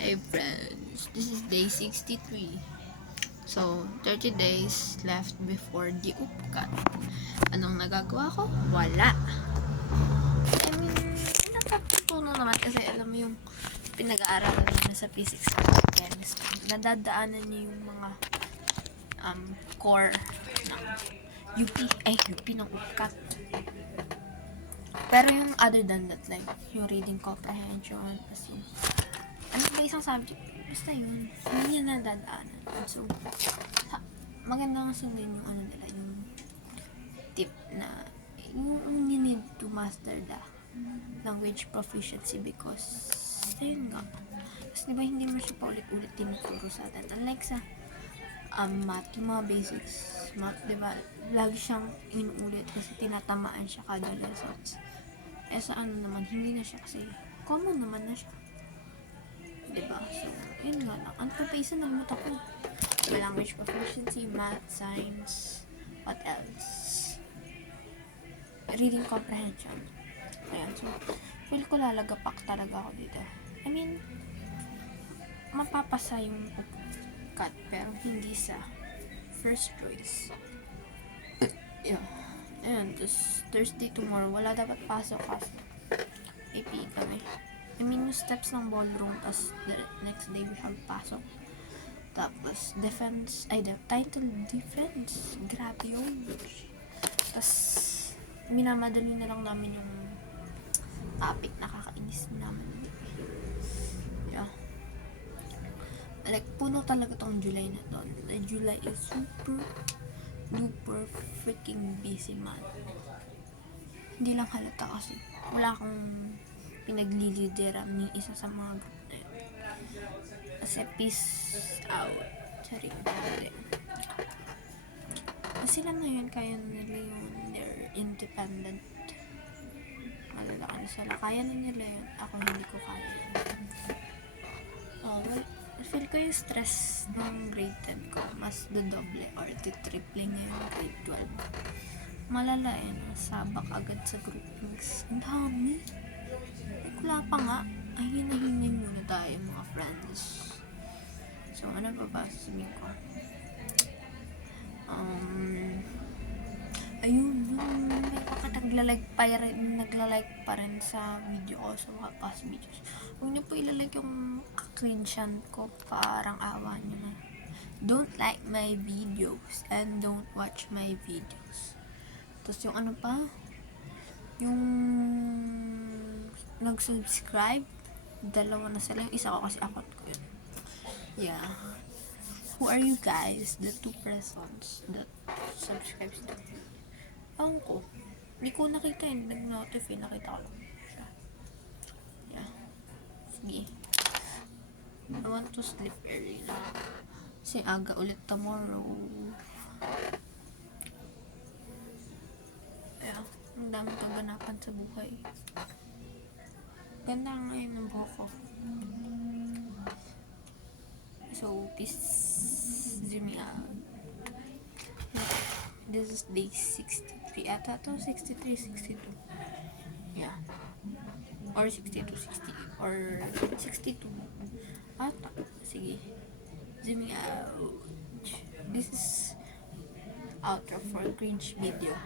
Hey friends, this is day 63. So, 30 days left before the upcut. Anong nagagawa ko? Wala. I mean, natutunan naman kasi alam mo yung pinag-aaralan naman sa physics at chemistry. Nadadaanan niyo yung mga core ng UP ng upcut. Pero yung other than that, like, yung reading comprehension, tas yung ano ba isang subject, basta yun, hindi niya nadadaanan. So, magandang sundin yung ano nila, yung tip na you need to master the language proficiency because ayun nga. Kasi diba hindi mo siya paulit-ulit tinuturo sa atin. Unlike sa math, yung mga basics, math, diba, lagi siyang inuulit kasi tinatamaan siya kada lessons. Eh sa ano naman, hindi na siya kasi common naman na siya. Diba? So, yun nga lang. Ang papaysa ng mata ko. Language proficiency, math, science, what else? Reading comprehension. Ayan. So, feel ko lalagapak talaga ako dito. I mean, mapapasa yung cut, pero hindi sa first choice. Yeah. Ayan. Tapos, Thursday tomorrow, wala dapat pasok kasi AP kami. I mean, yung steps ng ballroom, tas the next day we have pasok. Tapos, title defense. Grabe yun. Tas, minamadali na lang namin yung topic. Nakakainis naman. Yeah. Like, puno talaga tong July na to. July is super duper freaking busy month. Hindi lang halata kasi wala akong pinaglilideran ni isa sa mga group na yun. Kasi peace out. Sorry. Sila na yun, kaya nila yun. They're independent. Malalaki na sila. Kaya na nila yun. Ako hindi ko kaya yun. Well, I feel ko yung stress ng grade 10 ko. Mas dodoble or triple niya yung grade 12. Malala eh. Nasabak agad sa groupings. Ang dami. Wala pa nga. Ay, hinahinay muna tayo mga friends. So, ano pa ba sasabihin ko? Ayun, may nagla-like pa rin sa video ko, sa mga past videos. Huwag niyo po ilalike yung screenshot ko, parang awa niyo na. Don't like my videos and don't watch my videos. Tapos yung ano pa? Yung nag-subscribe, dalawa na sila. Yung isa ko kasi account ko yun. Yeah. Who are you guys? The 2 persons that subscribes to me. Ewan ko. Hindi ko nakita yun. Nag-notify. Nakita ko lang siya. Yeah. Sige. I want to sleep early na. Kasi aga ulit tomorrow. Yeah. Ang dami kaganapan sa buhay. Ganda ngayon ng buhok ko. So, peace. Zoom out. This is day 63. Ata to 63, 62. Yeah. Or 62, 60. Or 62. Ata. Sige. Zooming out. This is outro for cringe video.